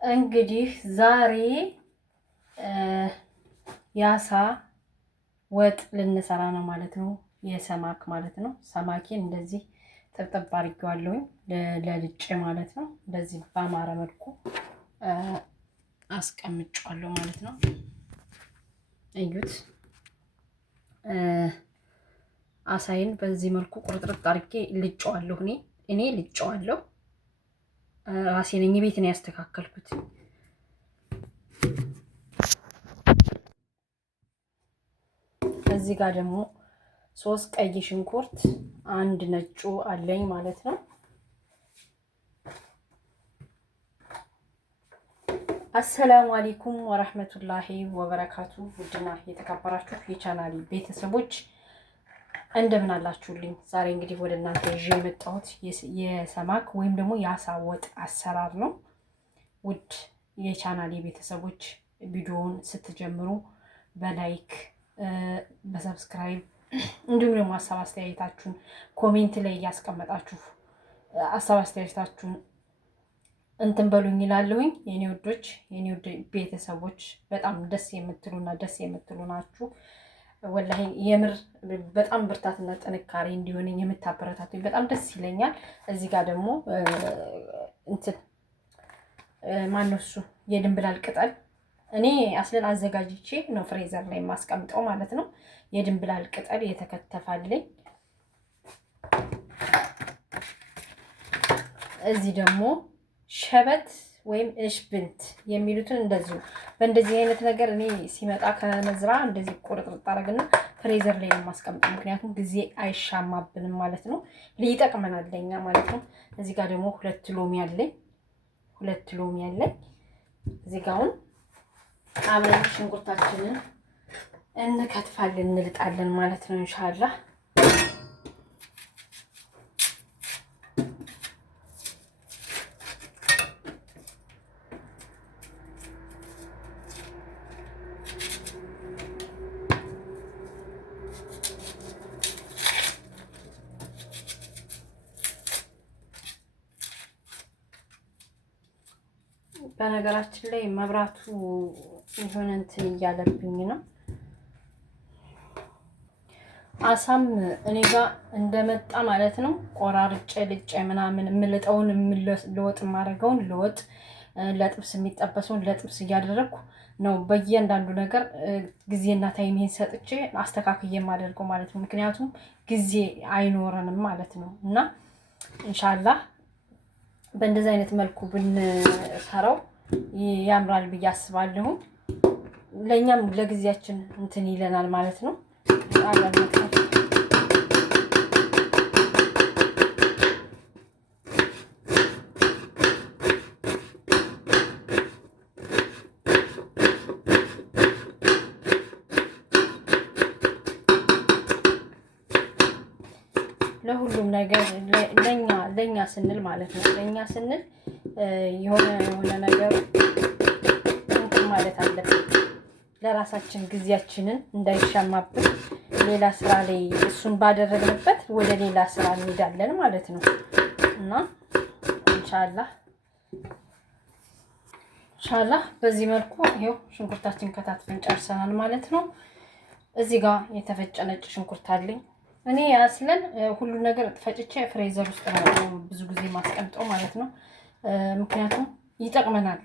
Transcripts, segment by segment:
እንግዲህ ዛሬ ያሳ ወጥ ልንሰራ ነው ማለት ነው። የሰማክ ማለት ነው። ሰማኬን እንደዚህ ጥብጥብ አድርጌዋለሁኝ ለልጬ ማለት ነው። እንደዚህ በአማረ መልኩ አስቀምጫለሁ ማለት ነው። እዩት። አሳይን በዚህ መልኩ ቁርጥርጥ አድርጌ ልጬዋለሁ። እኔ ልጬዋለሁ። ራሴ ነኝ ቤት ነው ያስተካከልኩት። እዚህ ጋር ደግሞ 3 ቀይ ሽንኩርት አንድ ነጩ አለኝ ማለት ነው። አሰላሙ አለይኩም ወራህመቱላሂ ወበረካቱ። ውድና የተከበራችሁ የቻናሌ ቤተሰቦች እንደምን አላችሁልኝ? ዛሬ እንግዲህ ወደ እናንተ ይዤ የመጣሁት የሰማክ ወይም ደግሞ የአሳ ወጥ አሰራር ነው። ውድ የቻናሌ ቤተሰቦች ቪዲዮውን ስትጀምሩ በላይክ በሰብስክራይብ እንዲሁም ደግሞ ሀሳብ አስተያየታችሁን ኮሜንት ላይ እያስቀመጣችሁ ሀሳብ አስተያየታችሁን እንትን በሉኝ ይላለሁኝ። የኔ ውዶች የኔ ውድ ቤተሰቦች በጣም ደስ የምትሉና ደስ የምትሉ ናችሁ። ወላሂ የምር በጣም ብርታትና ጥንካሬ እንዲሆንኝ የምታበረታቱኝ በጣም ደስ ይለኛል። እዚህ ጋር ደግሞ እንትን ማነው እሱ የድንብላል ቅጠል እኔ አስለን አዘጋጅቼ ነው ፍሬዘር ላይ የማስቀምጠው ማለት ነው። የድንብላል ቅጠል የተከተፋልኝ። እዚህ ደግሞ ሸበት ወይም እሽብንት የሚሉትን እንደዚሁ በእንደዚህ አይነት ነገር እኔ ሲመጣ ከመዝራ እንደዚህ ቁርጥርጥ አደርግና ፍሬዘር ላይ ነው የማስቀምጠው። ምክንያቱም ጊዜ አይሻማብንም ማለት ነው። ሊጠቅመናል ለኛ ማለት ነው። እዚህ ጋር ደግሞ 2 ሎሚ አለኝ። 2 ሎሚ አለኝ። እዚህ ጋር አሁን አብረን ሽንኩርታችንን እንከትፋለን እንልጣለን ማለት ነው ኢንሻአላህ። በነገራችን ላይ መብራቱ የሆነ እንትን እያለብኝ ነው። አሳም እኔ ጋር እንደመጣ ማለት ነው ቆራርጬ ልጬ ምናምን የምልጠውን ለወጥ የማደርገውን ለወጥ ለጥብስ የሚጠበሰውን ለጥብስ እያደረግኩ ነው። በእያንዳንዱ ነገር ጊዜና ታይሜን ሰጥቼ አስተካክዬ የማደርገው ማለት ነው። ምክንያቱም ጊዜ አይኖረንም ማለት ነው። እና ኢንሻአላህ በእንደዚህ አይነት መልኩ ብንሰራው ያምራል ብዬ አስባለሁ። ለኛም ለጊዜያችን እንትን ይለናል ማለት ነው። ለሁሉም ነገር ለኛ ስንል ማለት ነው። ለኛ ስንል የሆነ ነገር እንትን ማለት አለብን። ለራሳችን ጊዜያችንን እንዳይሻማብን ሌላ ስራ ላይ እሱን ባደረግንበት ወደ ሌላ ስራ እንሄዳለን ማለት ነው። እና ኢንሻአላህ በዚህ መልኩ ይሄው ሽንኩርታችን ከታትፈን ጨርሰናል ማለት ነው። እዚህ ጋር የተፈጨ ነጭ ሽንኩርት አለኝ። እኔ አስለን ሁሉ ነገር ፈጭቼ ፍሬዘር ውስጥ ነው ብዙ ጊዜ ማስቀምጠው ማለት ነው። ምክንያቱም ይጠቅመናል።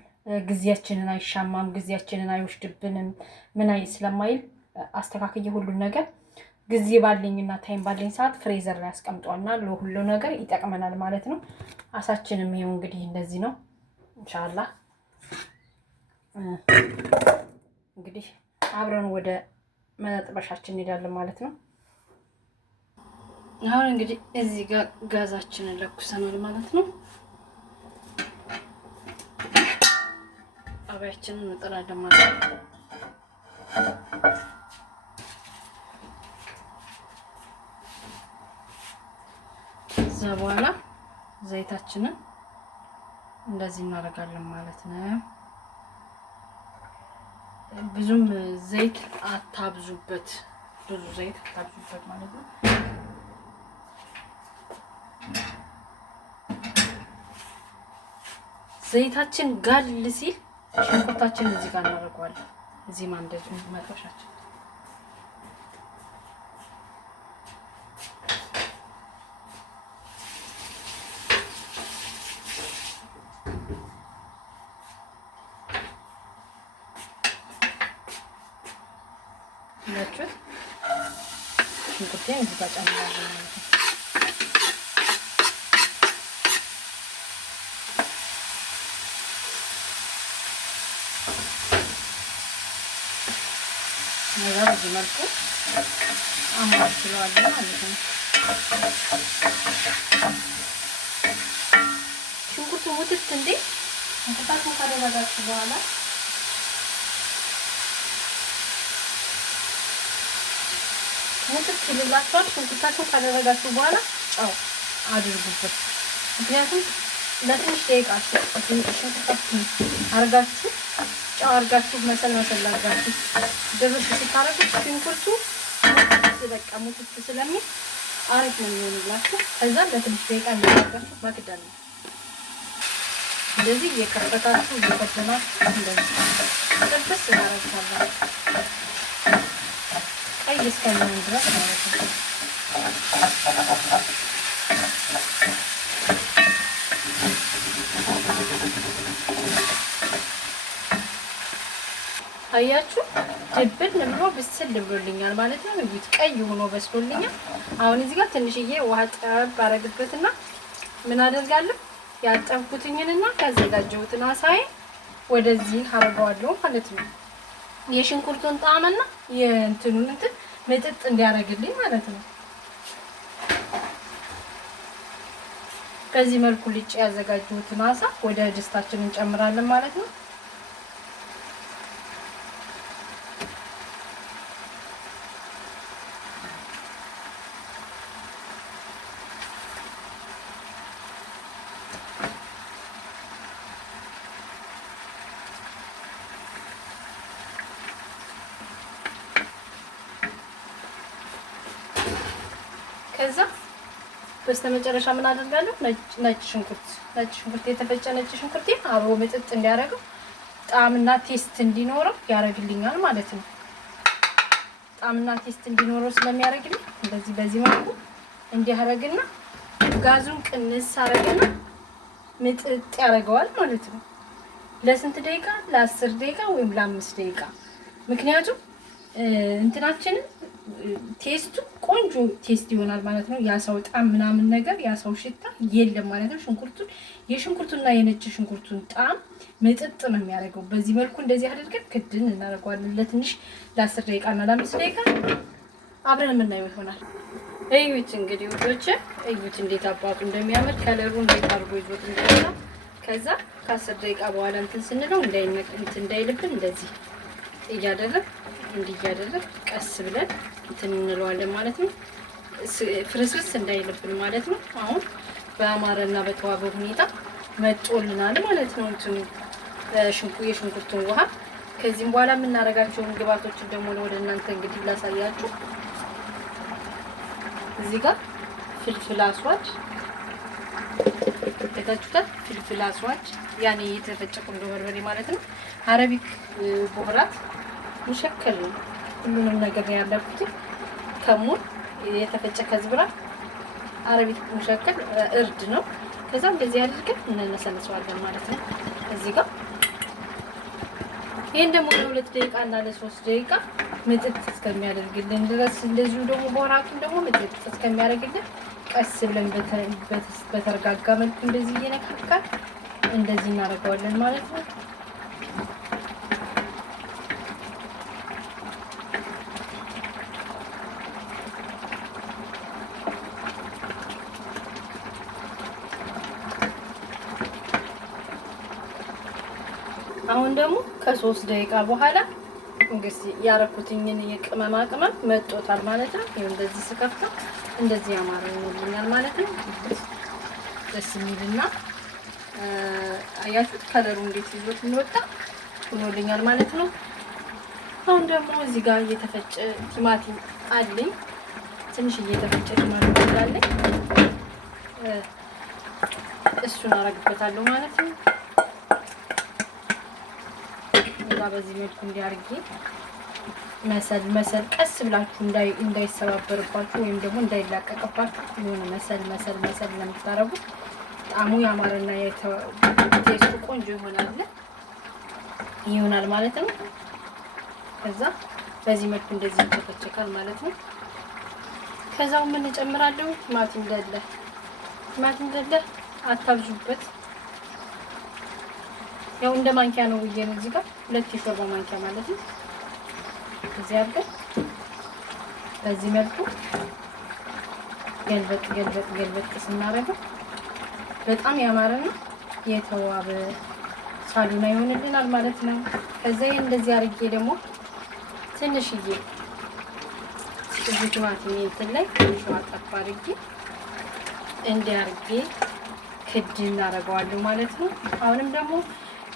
ጊዜያችንን አይሻማም፣ ጊዜያችንን አይወስድብንም። ምን ስለማይል አስተካክዬ ሁሉን ነገር ጊዜ ባለኝና ታይም ባለኝ ሰዓት ፍሬዘር ላይ አስቀምጠውና ለሁሉ ነገር ይጠቅመናል ማለት ነው። አሳችንም ይሄው እንግዲህ እንደዚህ ነው ኢንሻአላህ። እንግዲህ አብረን ወደ መጥበሻችን እንሄዳለን ማለት ነው። አሁን እንግዲህ እዚህ ጋር ጋዛችንን ለኩሰናል ማለት ነው። አብያችንን እንጥላለን ማለት ነው። ከዛ በኋላ ዘይታችንን እንደዚህ እናደርጋለን ማለት ነው። ብዙም ዘይት አታብዙበት፣ ብዙ ዘይት አታብዙበት ማለት ነው። ዘይታችን ጋል ሲል ሽንኩርታችን እዚህ ጋር እናደርገዋለን። እዚህ ማንደድ መጥበሻችን ነጭት ሽንኩርቴን እዚህ ጋር ጨምራለሁ ማለት ነው። በዚህ መልኩ አማስለዋለሁ ማለት ነው። ሽንኩርቱ ሙትት እንዴ እንታችሁ ካደረጋችሁ በኋላ ሙትት ይልላችኋል። ሽንኩርታችሁን ካደረጋችሁ በኋላ ጨው አድርጉበት። ምክንያቱም ለትንሽ ደቂቃ ሽንኩርታችሁን አርጋችሁ ጨው አርጋችሁ መሰል አርጋችሁ ድርስ ስታረጉት ሽንኩርቱ በቃ ሙትት ስለሚል አሪፍ ነው የሚሆንላችሁ። ከዛ ለትንሽ ደቂቃ እንደማርጋችሁ ማክዳል ነው። እንደዚህ እየከፈታችሁ እየከደናችሁ እንደዚህ ጥብስ እናደርጋለን ቀይ እስከሚሆን ድረስ ማለት ነው። አያችሁ ድብል ብሎ ብስል ብሎልኛል ማለት ነው። እንግዲህ ቀይ ሆኖ በስሎልኛል። አሁን እዚህ ጋር ትንሽዬ ውሃ ጠብ አረግበትና ምን አደርጋለሁ ያጠብኩትኝንና ያዘጋጀሁትን አሳይ ወደዚህ አረጋዋለሁ ማለት ነው። የሽንኩርቱን ጣዕምና የእንትኑን እንትን መጥጥ እንዲያረግልኝ ማለት ነው። በዚህ መልኩ ልጭ ያዘጋጀሁትን አሳ ወደ ድስታችን እንጨምራለን ማለት ነው። ከዛ በስተመጨረሻ ምን አደርጋለሁ ነጭ ሽንኩርት የተፈጨ ነጭ ሽንኩርት አብሮ መጥጥ እንዲያረገው ጣዕምና ቴስት እንዲኖረው ያረግልኛል ማለት ነው። ጣዕምና ቴስት እንዲኖረው ስለሚያረግልኝ እንደዚህ በዚህ መልኩ እንዲያረግና ጋዙን ቅንስ አረገና መጥጥ ያረጋዋል ማለት ነው። ለስንት ደቂቃ? ለ10 ደቂቃ ወይም ለ5 ደቂቃ። ምክንያቱም እንትናችንን ቴስቱ ቆንጆ ቴስት ይሆናል ማለት ነው። ያሳው ጣም ምናምን ነገር ያሳው ሽታ የለም ማለት ነው። የሽንኩርቱና የነጭ ሽንኩርቱን ጣም መጥጥ ነው የሚያደርገው። በዚህ መልኩ እንደዚህ አድርገን ክድን እናደርገዋለን ለትንሽ ለ10 ደቂቃ እና ለ5 ደቂቃ አብረን የምናየው ይሆናል። እዩት እንግዲህ ውዶች፣ እዩት እንዴት አባቱ እንደሚያምር ከለሩ እንዴት አድርጎ ይዞት እንደሆነ። ከዛ ከ10 ደቂቃ በኋላ እንትን ስንለው እንዳይልብን እንደዚህ እያደረግ ቀስ ብለን እንትን እንለዋለን ማለት ነው። ፍርስርስ እንዳይልብን ማለት ነው። አሁን በአማረና በተዋበ ሁኔታ መጦልናል ማለት ነው። እንትኑ የሽንኩርቱን ውሃ። ከዚህም በኋላ የምናደርጋቸውን ግብአቶችን ደግሞ ወደ እናንተ እንግዲህ ላሳያችሁ። እዚህ ጋር ፍልፍል አስዋድ ከታችሁት ፍልፍል አስዋድ ያኔ የተፈጨ ቁንዶ በርበሬ ማለት ነው። አረቢክ ቦህራት ሙሸከል ነው። ሁሉንም ነገር ያለኩት ከሙን የተፈጨ ከዝብራ አረቢክ ሙሸከል እርድ ነው። ከዛ እንደዚህ አድርገን እንነሰንሰዋለን ማለት ነው። እዚህ ጋር ይሄን ደግሞ ለ2 ደቂቃ እና ለ3 ደቂቃ መጥጥ እስከሚያደርግልን ድረስ እንደዚሁ ደግሞ ቦራቱን ደግሞ መጥጥ እስከሚያደርግልን ቀስ ብለን በተረጋጋ መልኩ እንደዚህ እየነካካን እንደዚህ እናደርገዋለን ማለት ነው። አሁን ደግሞ ከ3 ደቂቃ በኋላ እንግዲህ ያረኩትኝን የቅመማ ቅመም መጥቶታል ማለት ነው። ይሄ እንደዚህ ስከፍተው እንደዚህ ያማረኛል ማለት ነው። ደስ የሚልና አያችሁት ከለሩ እንዴት ይዞት እንደወጣ ሆኖልኛል ማለት ነው። አሁን ደግሞ እዚህ ጋር እየተፈጨ ቲማቲም አለኝ። ትንሽ እየተፈጨ ቲማቲም አለኝ። እሱን አረግበታለሁ ማለት ነው። ከዛ በዚህ መልኩ እንዲያርጌ መሰል ቀስ ብላችሁ እንዳይሰባበርባችሁ ወይም ደግሞ እንዳይላቀቅባችሁ የሆነ መሰል ለምታረጉት ጣዕሙ ያማረና ቴስቱ ቆንጆ ይሆናል ማለት ነው። ከዛ በዚህ መልኩ እንደዚህ ይተከተካል ማለት ነው። ከዛው ምን እንጨምራለሁ? ቲማቲም ደለ አታብዙበት። ያው እንደ ማንኪያ ነው ብዬ ነው እዚህ ጋር 2 የሾርባ ማንኪያ ማለት ነው። እዚህ አድርገን በዚህ መልኩ ገልበጥ ስናረገው በጣም ያማረና የተዋበ ሳሉና ይሆንልናል ማለት ነው። ከዛ እንደዚህ አድርጌ ደግሞ ትንሽዬ ቲማቲም እንትን ላይ ትንሽ ማጠፋ አድርጌ እንዲያርጌ ክድ እናደርገዋለን ማለት ነው። አሁንም ደግሞ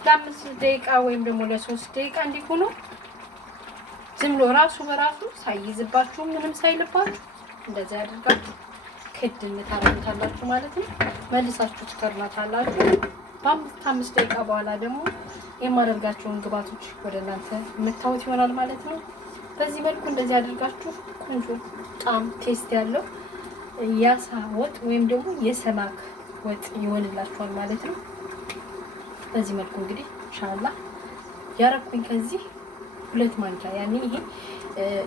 ለ5 ደቂቃ ወይም ደግሞ ለ3 ደቂቃ እንዲሆኑ ዝም ብሎ ራሱ በራሱ ሳይዝባችሁ ምንም ሳይልባችሁ እንደዚህ አድርጋችሁ ክድ እንታረጉታላችሁ ማለት ነው። መልሳችሁ ትከርናታላችሁ። በ5 ደቂቃ በኋላ ደግሞ የማደርጋቸውን ግብአቶች ወደ እናንተ የምታዩት ይሆናል ማለት ነው። በዚህ መልኩ እንደዚህ አድርጋችሁ ቆንጆ ጣም ቴስት ያለው ያሳ ወጥ ወይም ደግሞ የሰማክ ወጥ ይሆንላችኋል ማለት ነው። በዚህ መልኩ እንግዲህ ኢንሻአላህ ያረኩኝ ከዚህ 2 ማንኪያ ያኔ ይሄ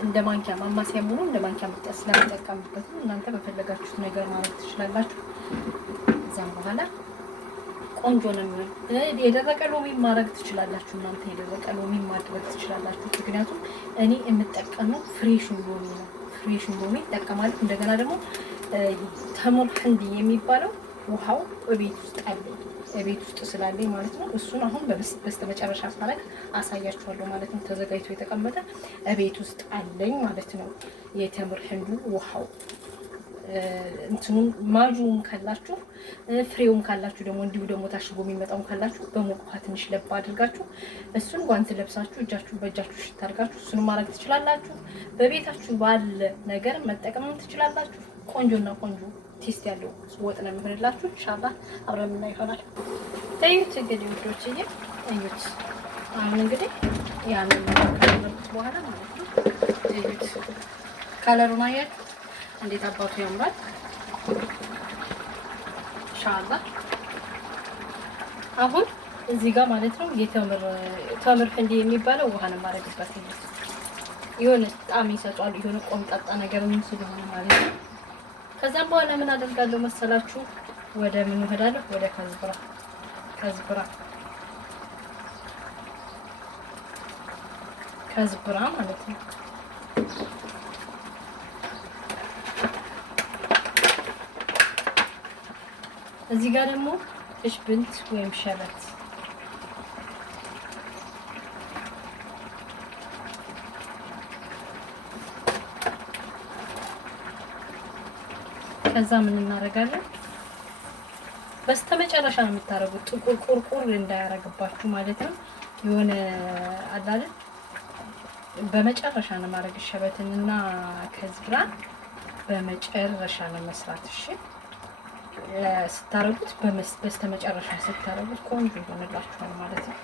እንደ ማንኪያ ማማሲያ ሙሉ እንደ ማንኪያ መጥተስ ስለምጠቀምበት እናንተ በፈለጋችሁት ነገር ማለት ትችላላችሁ። እዛም በኋላ ቆንጆ ነው የሚሆን። የደረቀ ሎሚ ማድረግ ትችላላችሁ። እናንተ የደረቀ ሎሚ ማድረግ ትችላላችሁ። ምክንያቱም እኔ የምጠቀመው ፍሬሹን ሎሚ ነው። ፍሬሹን ሎሚ እጠቀማለሁ። እንደገና ደግሞ ተምር ህንዲ የሚባለው ውሃው እቤት ውስጥ አለኝ፣ እቤት ውስጥ ስላለኝ ማለት ነው። እሱን አሁን በስተመጨረሻ ሳረግ አሳያችኋለሁ ማለት ነው። ተዘጋጅቶ የተቀመጠ እቤት ውስጥ አለኝ ማለት ነው። የተምር ህንዱ ውሃው እንትኑን ማጁም ካላችሁ ፍሬውም ካላችሁ ደግሞ እንዲሁ ደግሞ ታሽጎ የሚመጣውን ካላችሁ በሙቅ ውሃ ትንሽ ለባ አድርጋችሁ እሱን ጓንት ለብሳችሁ በእጃችሁ ሽታ አድርጋችሁ እሱን ማድረግ ትችላላችሁ። በቤታችሁ ባለ ነገር መጠቀም ትችላላችሁ። ቆንጆና ቆንጆ ቴስት ያለው ወጥ ነው የሚሆንላችሁ። ኢንሻአላህ አብረን ምን ይሆናል ታዩት። እንግዲህ ውዶች እዩት። አሁን እንግዲህ ያንን ካደረኩት በኋላ ማለት ነው እዩት። ካለሩን አያችሁ እንዴት አባቱ ያምራል። ኢንሻአላህ አሁን እዚህ ጋር ማለት ነው ተምር ህንዲ የሚባለው ውሃ ነው ማረግበት። የሆነ ጣዕም ይሰጣል። የሆነ ቆምጣጣ ነገር ምን ስለሆነ ማለት ነው። ከዛም በኋላ ምን አደርጋለሁ መሰላችሁ? ወደ ምን እሄዳለሁ? ወደ ከዝብራ ማለት ነው። እዚህ ጋር ደግሞ እሽብንት ወይም ሸበት ከዛ ምን እናደርጋለን? በስተመጨረሻ ነው የምታረጉት። ጥቁር ቁርቁር እንዳያረግባችሁ ማለት ነው። የሆነ አዳለ በመጨረሻ ነው ማድረግ። ሸበትንና ከዝብራ በመጨረሻ ነው መስራት። እሺ ስታረጉት በስተመጨረሻ ስታረጉት ቆንጆ ይሆንላችኋል ማለት ነው።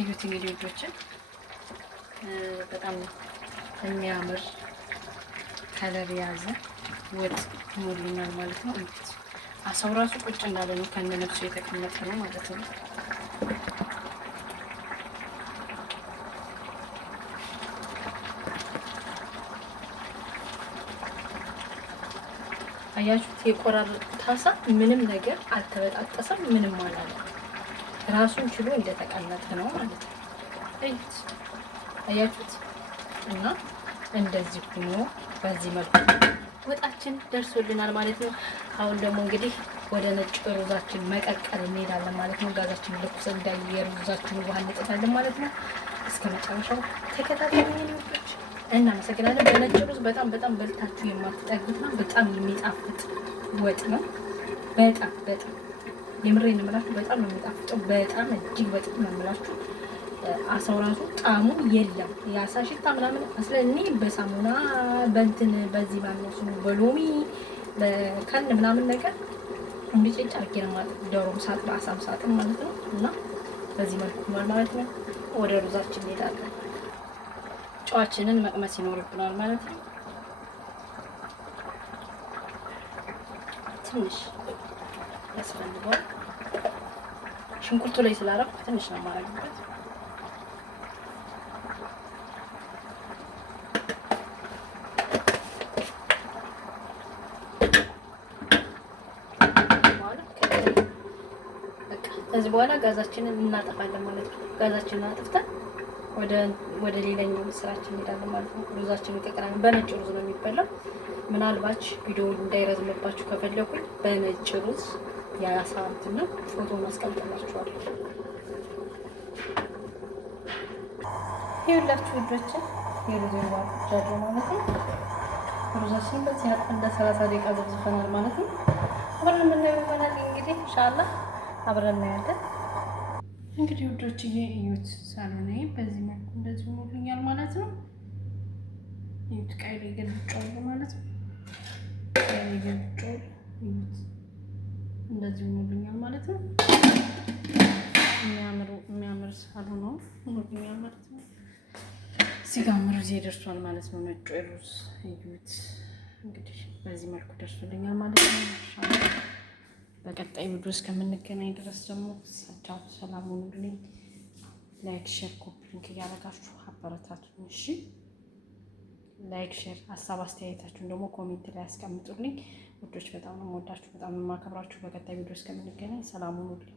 እዩት እንግዲህ ልጆችን በጣም የሚያምር ከለር የያዘ ወጥ ሞልኛል ማለት ነው። እዩት አሳው ራሱ ቁጭ እንዳለ ነው ከነነፍሱ የተቀመጠ ነው ማለት ነው። አያችሁት? የቆራረጡት አሳ ምንም ነገር አልተበጣጠሰም፣ ምንም አላለም። ራሱን ችሎ እንደተቀመጠ ነው ማለት ነው። እዩት አያችሁት? እና እንደዚህ ሆኖ በዚህ መልኩ ወጣችን ደርሶልናል ማለት ነው። አሁን ደግሞ እንግዲህ ወደ ነጭ ሩዛችን መቀቀል እንሄዳለን ማለት ነው። ጋዛችን ለኩሰን እንዳየሩዛችን ውሃ እንጥዳለን ማለት ነው። እስከ መጨረሻው ተከታተሉኝ ልጆች። እናመሰግናለን። በነጭ ሩዝ በጣም በልታችሁ የማትጠግቡት ነው። በጣም የሚጣፍጥ ወጥ ነው። በጣም የምሬን እምላችሁ በጣም ነው የሚጣፍጠው። በጣም እጅግ በጣም ነው የምላችሁ። አሳው ራሱ ጣዕሙ የለም። የአሳ ሽታ ምናምን እኔ በሳሙና በእንትን በዚህ ባለው ስሙ በሎሚ በከን ምናምን ነገር እንዲጭጭ አድርጌ ነው ማለት ዶሮም ሳጥን አሳም ሳጥን ማለት ነው። እና በዚህ መልኩ ማለት ነው። ወደ ሩዛችን እንሄዳለን። ጨዋችንን መቅመስ ይኖርብናል ማለት ነው። ትንሽ ያስፈልገዋል። ሽንኩርቱ ላይ ስላደረኩ ትንሽ ነው የማደርግበት። ከዚህ በኋላ ጋዛችንን እናጠፋለን ማለት ነው። ጋዛችንን አጥፍተን ወደ ሌላኛው ስራችን እንሄዳለን ማለት ነው። ሩዛችንን ቀቅለን በነጭ ሩዝ ነው የሚበላው። ምናልባት ቪዲዮውን እንዳይረዝምባችሁ ከፈለኩኝ በነጭ ሩዝ ያሳንትና ፎቶ ማስቀምጥላችኋለሁ። ይኸውላችሁ ውዶች የሩዝ ባጃጆ ማለት ነው። ሩዛችን በዚህ እንደ 30 ደቂቃ ዘብዝፈናል ማለት ነው። አብረን የምናየው ይሆናል እንግዲህ ኢንሻአላህ አብረን እናያለን። እንግዲህ ውዶች እዩት፣ ሳሎኔ በዚህ መልኩ እንደዚህ ሆኖልኛል ማለት ነው። እዩት፣ ቀይ ላይ ገልብጫለሁ ማለት ነው። ቀይ ላይ ገልብጫለሁ፣ እዩት፣ እንደዚህ ሆኖልኛል ማለት ነው። የሚያምር ሳሎን ነው ሆኖልኛል ማለት ነው። እዚህ ጋር ሩዝ ደርሷል ማለት ነው። ነጭ ሩዝ እዩት፣ እንግዲህ በዚህ መልኩ ደርሶልኛል ማለት ነው። በቀጣይ ቪዲዮ እስከምንገናኝ ድረስ ደግሞ ቻው፣ ሰላም ሁኑልኝ። ላይክ፣ ሼር፣ ኮፒ ሊንክ እያደረጋችሁ አበረታቱኝ። እሺ፣ ላይክ፣ ሼር፣ ሀሳብ አስተያየታችሁን ደግሞ ኮሜንት ላይ ያስቀምጡልኝ። ውዶች በጣም ነው የምወዳችሁ፣ በጣም ነው የማከብራችሁ። በቀጣይ ቪዲዮ እስከምንገናኝ ሰላም ሁኑልኝ።